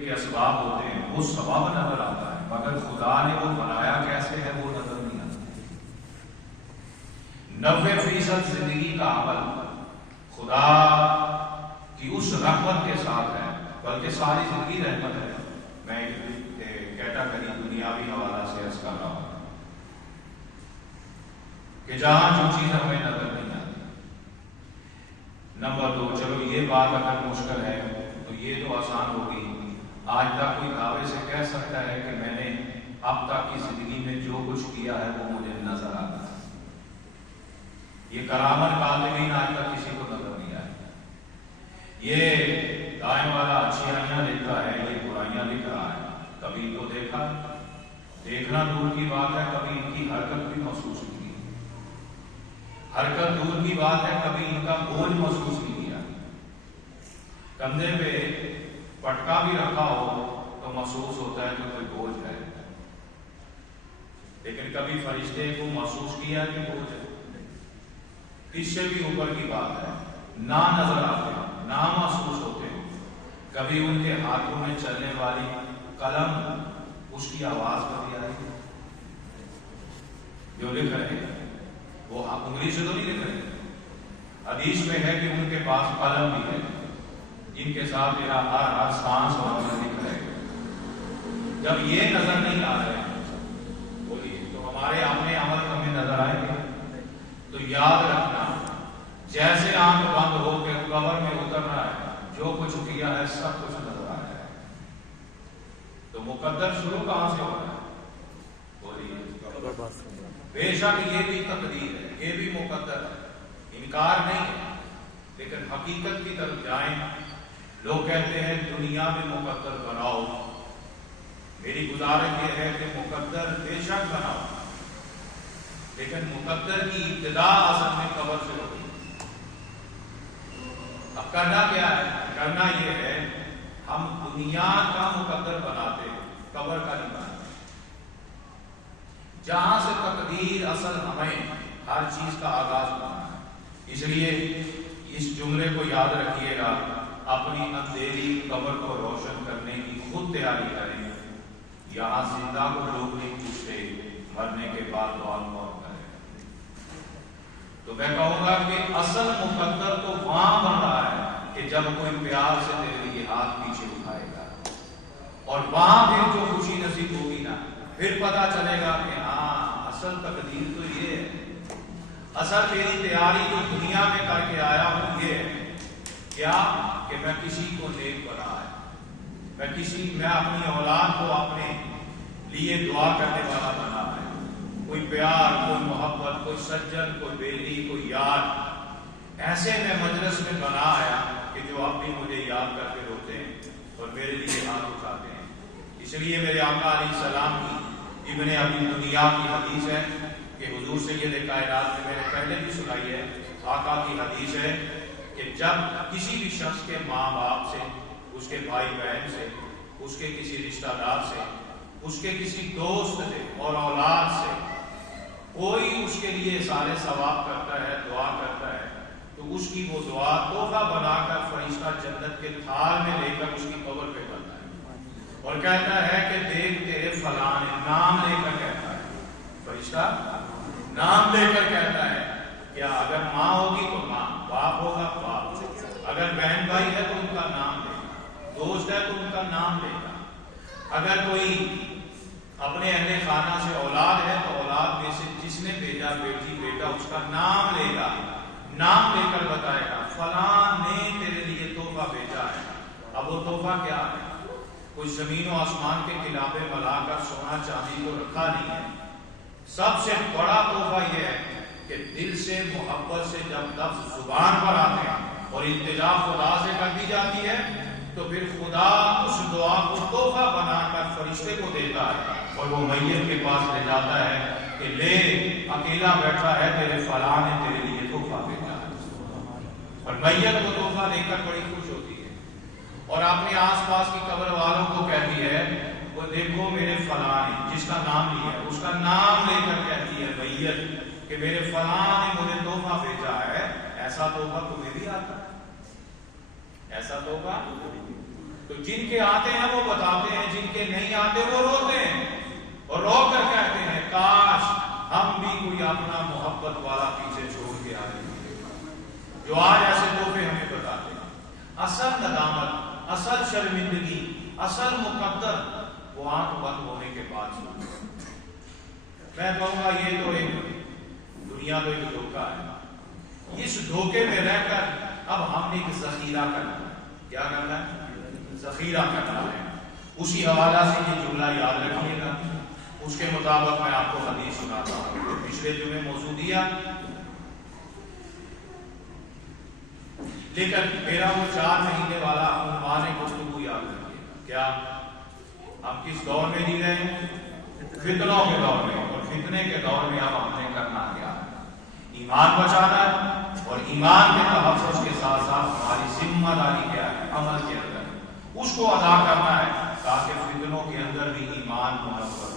کے اسباب ہوتے ہیں وہ سبب نظر آتا ہے، مگر خدا نے وہ بنایا کیسے ہے وہ نظر نہیں آتا۔ 90% زندگی کا عمل خدا کی اس رحمت کے ساتھ ہے، بلکہ ساری زندگی رحمت ہے۔ میں کیٹاگری دنیاوی حوالہ سے عرض کر رہا ہوں کہ جہاں جو چیز ہمیں نظر نہیں آتی۔ نمبر 2، چلو یہ بات اگر مشکل ہے تو یہ تو آسان ہوگی، آج تک کوئی دعوے سے کہہ سکتا ہے کہ میں نے اب تک کی زندگی میں جو کچھ کیا ہے وہ مجھے نظر آتا ہے؟ یہ کرامت کاتبین آج تک کسی کو نظر نہیں آئی۔ یہ دائیں والا اچھائیاں لکھتا ہے، یہ برائیاں لکھ رہا ہے، کبھی ان کو دیکھا؟ دیکھنا دور کی بات ہے، کبھی ان کی حرکت بھی محسوس کی؟ حرکت دور کی بات ہے، کبھی ان کا بوجھ محسوس نہیں کیا؟ کندھے پہ پٹکا بھی رکھا ہو تو محسوس ہوتا ہے کہ کوئی بوجھ ہے، لیکن کبھی فرشتے کو محسوس کیا کہ بوجھ ہے؟ اس سے بھی اوپر کی بات ہے، نہ نظر آتے، نہ محسوس ہوتے، کبھی ان کے ہاتھوں میں چلنے والی قلم اس کی آواز کبھی آئی؟ جو لکھ رہے ہیں وہ انگلی سے تو نہیں لکھ رہے، حدیث میں ہے کہ ان کے پاس قلم بھی ہے جن کے ساتھ میرا ہر سانس لکھ رہے۔ جب یہ نظر نہیں آ رہے بولیے تو ہمارے اپنے عمل ہمیں نظر آئیں گے؟ تو یاد رکھنا، جیسے آنکھ بند ہو کے قبر میں اترنا ہے، جو کچھ کیا ہے سب کچھ نظر آ رہا ہے۔ تو مقدر شروع کہاں سے ہو رہا ہے؟ بولیے۔ بے شک یہ بھی تقدیر ہے، یہ بھی مقدر ہے، انکار نہیں ہے، لیکن حقیقت کی طرف جائیں۔ لوگ کہتے ہیں دنیا میں مقدر بناؤ، میری گزارش یہ ہے کہ مقدر بے شک بناؤ، لیکن مقدر کی ابتدا اصل میں قبر سے ہوتی ہے۔ اب کرنا کیا ہے؟ کرنا یہ ہے ہم دنیا کا مقدر بناتے ہیں، قبر کا نہیں بناتے۔ جہاں سے تقدیر اصل ہمیں ہر چیز کا آغاز ہونا ہے۔ اس لیے اس جملے کو یاد رکھیے گا، اپنی اندھیری قبر کو روشن کرنے کی خود تیاری کریں۔ یہاں زندہ کو لوگ نہیں پوچھتے، مرنے کے بعد دعا کون کرے؟ تو میں کہوں گا کہ اصل مقدر تو وہاں بن رہا ہے کہ جب کوئی پیار سے تیرے لیے ہاتھ پیچھے اٹھائے گا، اور وہاں پھر جو خوشی نصیب ہوگی نا، پھر پتا چلے گا کہ ہاں اصل تقدیر تو یہ ہے، اصل میری تیاری جو دنیا میں کر کے آیا ہوں یہ ہے کیا کہ میں کسی کو نیک بنا ہے، میں اپنی اولاد کو اپنے لیے دعا کرنے والا بنا ہے، کوئی پیار، کوئی محبت، کوئی سجن، کوئی بیلی، کوئی یاد، ایسے میں مجلس میں بنا آیا کہ جو اب بھی مجھے یاد کر کے روتے ہیں اور میرے لیے ہاتھ اٹھاتے ہیں۔ اس لیے میرے آقا علیہ السلام کی ابن ابی دنیا کی حدیث ہے کہ حضور سید کائنات نے میں نے پہلے بھی سنائی ہے، آقا کی حدیث ہے کہ جب کسی بھی شخص کے ماں باپ سے، اس کے بھائی بہن سے، اس کے کسی رشتہ دار سے، اس کے کسی دوست سے اور اولاد سے کوئی اس کے لیے سارے ثواب کرتا ہے، دعا کرتا ہے، تو اس کی وہ دعا تحفہ بنا کر فرشتہ جنت کے تھال میں لے کر اس کی قبر پہ کرتا ہے اور کہتا ہے کہ دیکھ تیرے فلاں نے، نام لے کر کہتا ہے، فرشتہ نام لے کر کہتا ہے، کیا اگر ماں ہوگی تو ماں، باپ ہوگا باپ، اگر بہن بھائی ہے تو ان کا نام لے گا، دوست ہے تو ان کا نام لے گا، اگر کوئی اپنے اہل خانہ سے اولاد ہے تو اولاد میں سے جس نے بھیجا، بیٹی بیٹا، اس کا نام لے گا، نام لے کر بتائے گا فلاں نے تیرے لیے تحفہ بھیجا ہے۔ اب وہ تحفہ کیا ہے؟ کوئی زمین و آسمان کے قلابے ملا کر سونا چاندی کو رکھا نہیں ہے، سب سے بڑا تحفہ یہ ہے کہ دل سے محبت سے جب لفظ زبان پر آتے ہیں اور التجا خدا سے کر دی جاتی ہے تو پھر خدا اس دعا کو تحفہ بنا کر فرشتے کو دیتا ہے اور وہ میت کے پاس لے جاتا ہے کہ لے، اکیلا بیٹھا ہے، تیرے فلاں نے تیرے لیے تحفہ بھیجا ہے، اور میت وہ تحفہ لے کر بڑی خوش ہوتی ہے اور اپنے آس پاس کی قبر والوں کو کہتی ہے، وہ دیکھو میرے فلاں نے، جس کا نام لیا ہے اس کا نام لے کر کہتی ہے میت کہ میرے فلاں نے مجھے تحفہ بھیجا ہے۔ ایسا تحفہ تمہیں بھی آتا ہے؟ ایسا تحفہ تو جن کے آتے ہیں وہ نہیں آتے وہ روتے ہیں اور رو کر کہتے ہیں کاش ہم بھی کوئی اپنا محبت والا پیچھے چھوڑ کے آئے جو آج ایسے تحفے ہمیں بتاتے ہیں. اصل ندامت، اصل شرمندگی، اصل مقدر وہ آنکھ بند ہونے کے بعد سنتے ہیں. میں کہوں گا یہ تو ایک دنیا تو ایک دھوکہ ہے. اس دھوکے میں رہ کر اب ہم نے ایک ذخیرہ کرنا ہے. کیا کرنا ہے؟ ذخیرہ کرنا ہے. اسی حوالہ سے یہ جملہ یاد رکھیے گا. اس کے مطابق میں آپ کو حدیث سناتا ہوں. پچھلے جمعے موضوع دیا لیکن میرا وہ 4 مہینے والا عنوان گفتگو یاد رکھیے گا. کیا ہم کس دور میں جی رہے ہیں؟ فتنوں کے دور میں. اور فتنے کے دور میں اب ہم نے کرنا کیا؟ ایمان بچانا ہے. اور ایمان کے تحفظ کے ساتھ ساتھ ہماری ذمہ داری کیا ہے؟ عمل کے اندر اس کو ادا کرنا ہے تاکہ فتنوں کے اندر بھی ایمان منور